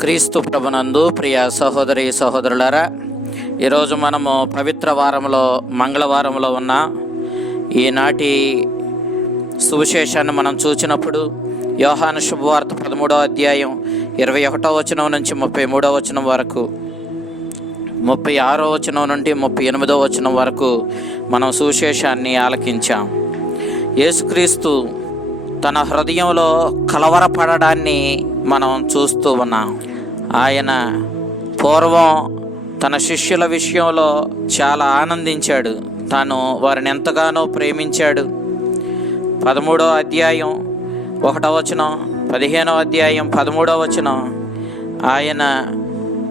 క్రీస్తు ప్రభునందు ప్రియ సహోదరి సహోదరులారా, ఈరోజు మనము పవిత్ర వారంలో మంగళవారంలో ఉన్న ఈనాటి సువిశేషాన్ని మనం చూసినప్పుడు యోహాను శుభవార్త 13వ అధ్యాయం 21వ వచనం నుంచి 33వ వచనం వరకు, 36వ వచనం నుండి 38వ వచనం వరకు మనం సువిశేషాన్ని ఆలకించాం. యేసుక్రీస్తు తన హృదయంలో కలవరపడడాన్ని మనం చూస్తూ ఉన్నాం. ఆయన పూర్వం తన శిష్యుల విషయంలో చాలా ఆనందించాడు. తాను వారిని ఎంతగానో ప్రేమించాడు. 13వ అధ్యాయం 1వ వచనం, 15వ అధ్యాయం 13వ వచనం, ఆయన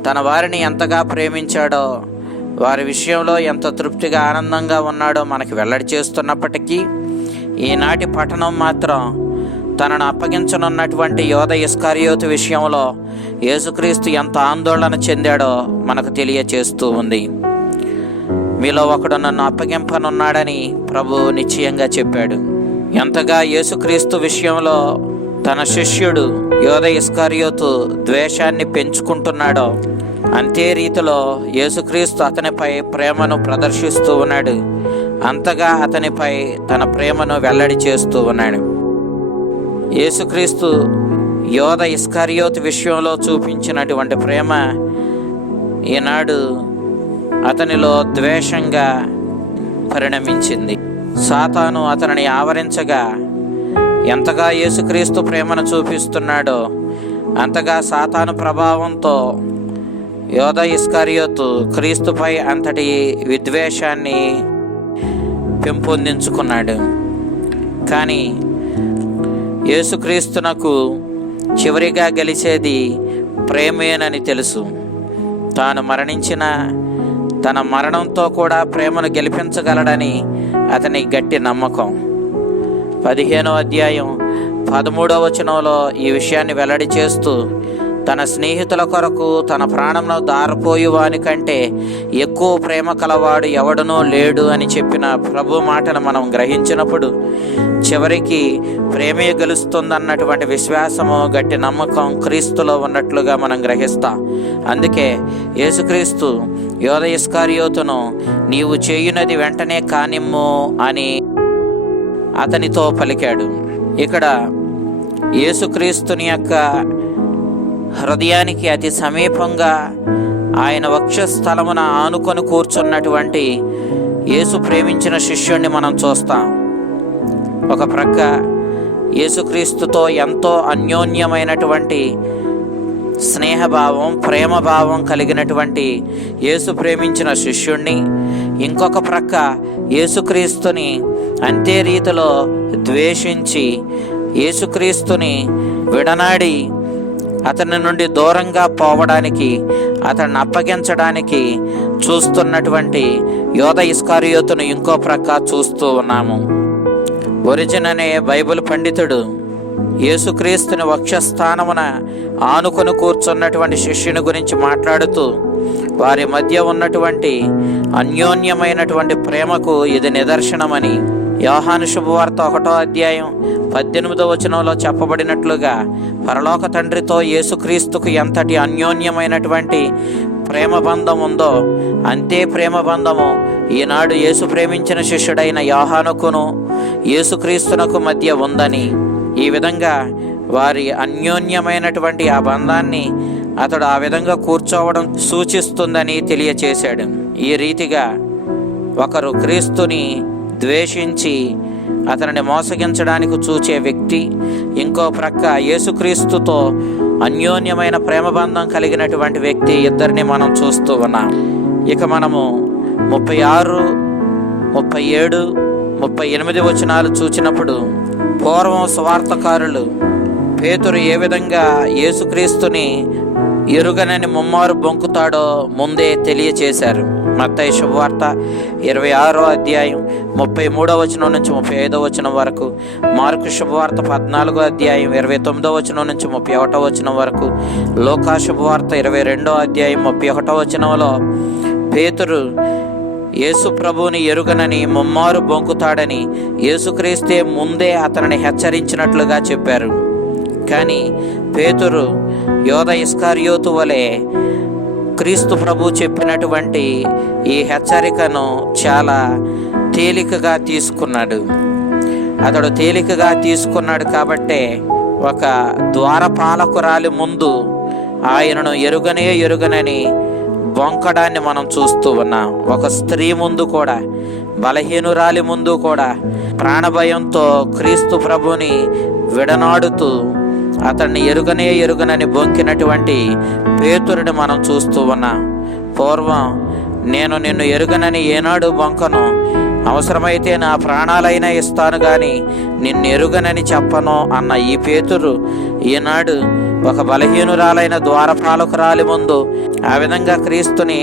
తన వారిని ఎంతగా ప్రేమించాడో, వారి విషయంలో ఎంత తృప్తిగా ఆనందంగా ఉన్నాడో మనకి వెల్లడి చేస్తున్నప్పటికీ, ఈనాటి పఠనం మాత్రం తనను అప్పగించనున్నటువంటి యోధ ఇస్కరియోతు విషయంలో యేసుక్రీస్తు ఎంత ఆందోళన చెందాడో మనకు తెలియచేస్తూ ఉంది. మీలో ఒకడు నన్ను అప్పగింపనున్నాడని ప్రభు నిశ్చయంగా చెప్పాడు. ఎంతగా యేసుక్రీస్తు విషయంలో తన శిష్యుడు యోధ ఇస్కరియోతు ద్వేషాన్ని పెంచుకుంటున్నాడో, అంతే రీతిలో యేసుక్రీస్తు అతనిపై ప్రేమను ప్రదర్శిస్తూ ఉన్నాడు. అంతగా అతనిపై తన ప్రేమను వెల్లడి చేస్తూ ఉన్నాడు. యేసుక్రీస్తు యోధ ఇస్కరియోతు విషయంలో చూపించినటువంటి ప్రేమ ఈనాడు అతనిలో ద్వేషంగా పరిణమించింది. సాతాను అతనిని ఆవరించగా ఎంతగా యేసుక్రీస్తు ప్రేమను చూపిస్తున్నాడో, అంతగా సాతాను ప్రభావంతో యోధ ఇస్కరియోతు క్రీస్తుపై అంతటి విద్వేషాన్ని పెంపొందించుకున్నాడు. కానీ యేసుక్రీస్తునకు చివరిగా గెలిచేది ప్రేమేనని తెలుసు. తాను మరణించిన తన మరణంతో కూడా ప్రేమను గెలిపించగలడని అతని గట్టి నమ్మకం. 15వ అధ్యాయం 13వ వచనంలో ఈ విషయాన్ని వెల్లడి చేస్తూ, తన స్నేహితుల కొరకు తన ప్రాణంలో దారిపోయి వాని కంటే ఎక్కువ ప్రేమ కలవాడు ఎవడనూ లేడు అని చెప్పిన ప్రభు మాటను మనం గ్రహించినప్పుడు చివరికి ప్రేమే గెలుస్తుందన్నటువంటి విశ్వాసము, గట్టి నమ్మకం క్రీస్తులో ఉన్నట్లుగా మనం గ్రహిస్తాం. అందుకే యేసుక్రీస్తు యోధ ఇస్కరియోతును నీవు చేయునది వెంటనే కానిమ్ము అని అతనితో పలికాడు. ఇక్కడ యేసుక్రీస్తుని యొక్క హృదయానికి అతి సమీపంగా ఆయన వక్షస్థలమున ఆనుకొని కూర్చున్నటువంటి యేసు ప్రేమించిన శిష్యుణ్ణి మనం చూస్తాం. ఒక ప్రక్క యేసుక్రీస్తుతో ఎంతో అన్యోన్యమైనటువంటి స్నేహభావం, ప్రేమభావం కలిగినటువంటి యేసు ప్రేమించిన శిష్యుణ్ణి, ఇంకొక ప్రక్క యేసుక్రీస్తుని అంతే రీతిలో ద్వేషించి యేసుక్రీస్తుని విడనాడి అతని నుండి దూరంగా పోవడానికి, అతన్ని అప్పగించడానికి చూస్తున్నటువంటి యోధ ఇస్కరియోతును ఇంకో ప్రక్క చూస్తూ ఉన్నాము. ఒరిజిన్ అనే బైబిల్ పండితుడు యేసుక్రీస్తుని వక్షస్థానమున ఆనుకొని కూర్చున్నటువంటి శిష్యుని గురించి మాట్లాడుతూ, వారి మధ్య ఉన్నటువంటి అన్యోన్యమైనటువంటి ప్రేమకు ఇది నిదర్శనమని, యోహాను శుభవార్త 1వ అధ్యాయం 18వ వచనంలో చెప్పబడినట్లుగా పరలోక తండ్రితో యేసుక్రీస్తుకు ఎంతటి అన్యోన్యమైనటువంటి ప్రేమ బంధం ఉందో, అంతే ప్రేమ బంధము ఈనాడు యేసు ప్రేమించిన శిష్యుడైన యోహానుకును యేసుక్రీస్తునకు మధ్య ఉందని, ఈ విధంగా వారి అన్యోన్యమైనటువంటి ఆ బంధాన్ని అతడు ఆ విధంగా కూర్చోవడం సూచిస్తుందని తెలియచేశాడు. ఈ రీతిగా ఒకరు క్రీస్తుని ద్వేషించి అతనిని మోసగించడానికి చూచే వ్యక్తి, ఇంకో ప్రక్క యేసుక్రీస్తుతో అన్యోన్యమైన ప్రేమబంధం కలిగినటువంటి వ్యక్తి, ఇద్దరిని మనం చూస్తూ ఉన్నాం. ఇక మనము 36, 37, 38 వచనాలు చూచినప్పుడు, పూర్వం సువార్తకారులు పేతురు ఏ విధంగా యేసుక్రీస్తుని ఎరుగనని ముమ్మారు బొంకుతాడో ముందే తెలియచేశారు. మత్తయి శుభవార్త 26వ అధ్యాయం 33వ వచనం నుంచి 35వ వచనం వరకు, మార్కు శుభవార్త 14వ అధ్యాయం 29వ వచనం నుంచి 31వ వచనం వరకు, లూకా శుభవార్త 22వ అధ్యాయం 31వ వచనంలో పేతురు యేసు ప్రభువుని ఎరుగనని ముమ్మారు బొంకుతాడని యేసుక్రీస్తే ముందే అతనిని హెచ్చరించినట్లుగా చెప్పారు. కానీ పేతురు యోధ ఇస్కరియోతు వలె క్రీస్తు ప్రభు చెప్పినటువంటి ఈ హెచ్చరికను చాలా తేలికగా తీసుకున్నాడు. అతడు తేలికగా తీసుకున్నాడు కాబట్టే ఒక ద్వారపాలకురాలి ముందు ఆయనను ఎరుగనని బొంకడాన్ని మనం చూస్తూ ఉన్నాం. ఒక స్త్రీ ముందు కూడా, బలహీనురాలి ముందు కూడా ప్రాణభయంతో క్రీస్తు ప్రభుని విడనాడుతూ అతన్ని ఎరుగనని బొంకినటువంటి పేతురుని మనం చూస్తూ ఉన్నాం. పూర్వం నేను నిన్ను ఎరుగనని ఏనాడు బొంకను, అవసరమైతే నా ప్రాణాలైనా ఇస్తాను కానీ నిన్ను ఎరుగనని చెప్పను అన్న ఈ పేతురు ఈనాడు ఒక బలహీనురాలైన ద్వారపాలకురాలి ముందు ఆ విధంగా క్రీస్తుని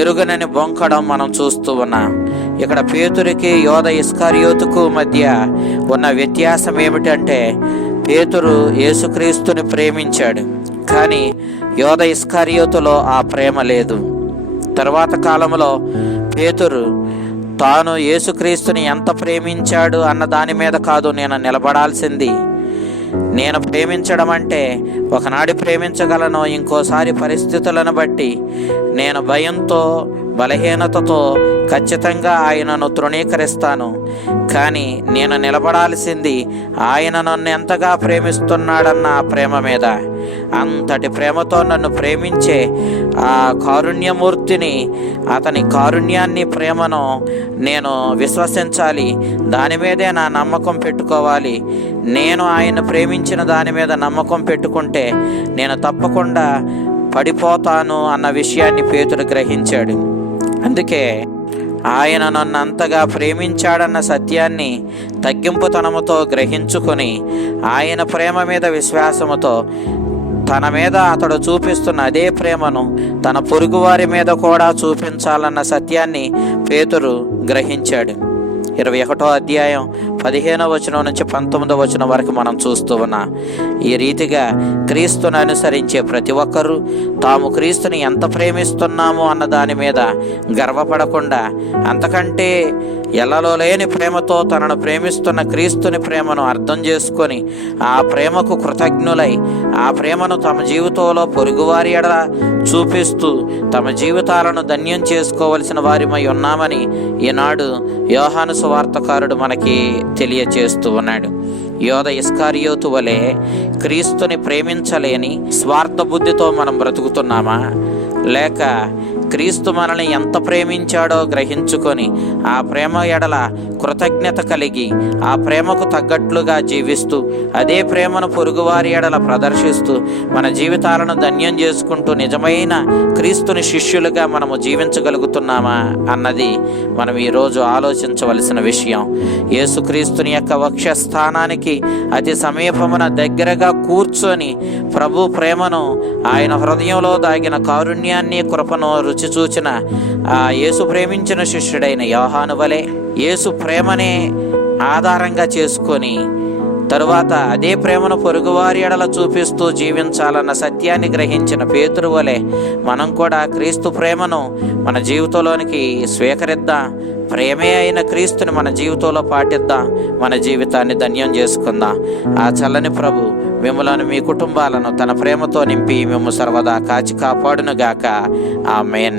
ఎరుగనని బొంకడం మనం చూస్తూ ఉన్నాం. ఇక్కడ పేతురికి యోధ ఇస్కరియోతుకు మధ్య ఉన్న వ్యత్యాసం ఏమిటంటే, పేతురు యేసుక్రీస్తుని ప్రేమించాడు, కానీ యోధ ఇస్కరియోతులో ఆ ప్రేమ లేదు. తరువాత కాలంలో పేతురు తాను యేసుక్రీస్తుని ఎంత ప్రేమించాడు అన్న దాని మీద కాదు నేను నిలబడాల్సింది. నేను ప్రేమించడం అంటే ఒకనాడు ప్రేమించగలను, ఇంకోసారి పరిస్థితులను బట్టి నేను భయంతో బలహీనతతో ఖచ్చితంగా ఆయనను తృణీకరిస్తాను. కానీ నేను నిలబడాల్సింది ఆయన నన్ను ఎంతగా ప్రేమిస్తున్నాడన్న ఆ ప్రేమ మీద. అంతటి ప్రేమతో నన్ను ప్రేమించే ఆ కారుణ్యమూర్తిని, అతని కారుణ్యాన్ని, ప్రేమను నేను విశ్వసించాలి. దాని మీదే నా నమ్మకం పెట్టుకోవాలి. నేను ఆయన ప్రేమించిన దాని మీద నమ్మకం పెట్టుకుంటే నేను తప్పకుండా పడిపోతాను అన్న విషయాన్ని పేతురు గ్రహించాడు. అందుకే ఆయన నన్ను అంతగా ప్రేమించాడన్న సత్యాన్ని తగ్గింపుతనముతో గ్రహించుకొని ఆయన ప్రేమ మీద విశ్వాసముతో తన మీద అతడు చూపిస్తున్న అదే ప్రేమను తన పొరుగువారి మీద కూడా చూపించాలన్న సత్యాన్ని పేతురు గ్రహించాడు. 21వ అధ్యాయం 15వ వచనం నుంచి 19వ వచనం వరకు మనం చూస్తూ ఉన్నాం. ఈ రీతిగా క్రీస్తుని అనుసరించే ప్రతి ఒక్కరూ తాము క్రీస్తుని ఎంత ప్రేమిస్తున్నామో అన్న దాని మీద గర్వపడకుండా, అంతకంటే ఎల్లలో లేని ప్రేమతో తనను ప్రేమిస్తున్న క్రీస్తుని ప్రేమను అర్థం చేసుకొని ఆ ప్రేమకు కృతజ్ఞులై ఆ ప్రేమను తమ జీవితంలో పొరుగువారి ఎడల చూపిస్తూ తమ జీవితాలను ధన్యం చేసుకోవలసిన వారిమై ఉన్నామని ఈనాడు యోహాను సువార్తకారుడు మనకి తెలియచేస్తూ ఉన్నాడు. యోధ ఇస్కరియోతు వలె క్రీస్తుని ప్రేమించలేని స్వార్థ బుద్ధితో మనం బ్రతుకుతున్నామా, లేక క్రీస్తు మనల్ని ఎంత ప్రేమించాడో గ్రహించుకొని ఆ ప్రేమ ఎడల కృతజ్ఞత కలిగి ఆ ప్రేమకు తగ్గట్లుగా జీవిస్తూ అదే ప్రేమను పొరుగువారి ఎడల ప్రదర్శిస్తూ మన జీవితాలను ధన్యం చేసుకుంటూ నిజమైన క్రీస్తుని శిష్యులుగా మనము జీవించగలుగుతున్నామా అన్నది మనం ఈరోజు ఆలోచించవలసిన విషయం. యేసుక్రీస్తుని యొక్క వక్షస్థానానికి అతి సమీపమున దగ్గరగా కూర్చొని ప్రభు ప్రేమను, ఆయన హృదయంలో దాగిన కారుణ్యాన్ని, కృపను రుచి చూచిన ఆ యేసు ప్రేమించిన శిష్యుడైన యోహాను వలె యేసు ప్రేమనే ఆధారంగా చేసుకొని తరువాత అదే ప్రేమను పొరుగువారి ఎడల చూపిస్తూ జీవించాలన్న సత్యాన్ని గ్రహించిన పేతురు వలె మనం కూడా క్రీస్తు ప్రేమను మన జీవితంలోనికి స్వీకరిద్దాం. ప్రేమే అయిన క్రీస్తుని మన జీవితంలో పాటిద్దాం. మన జీవితాన్ని ధన్యం చేసుకుందాం. ఆ చల్లని ప్రభు మిమ్మలను, మీ కుటుంబాలను తన ప్రేమతో నింపి మిమ్ము సర్వదా కాచి కాపాడునుగాక. ఆమేన్.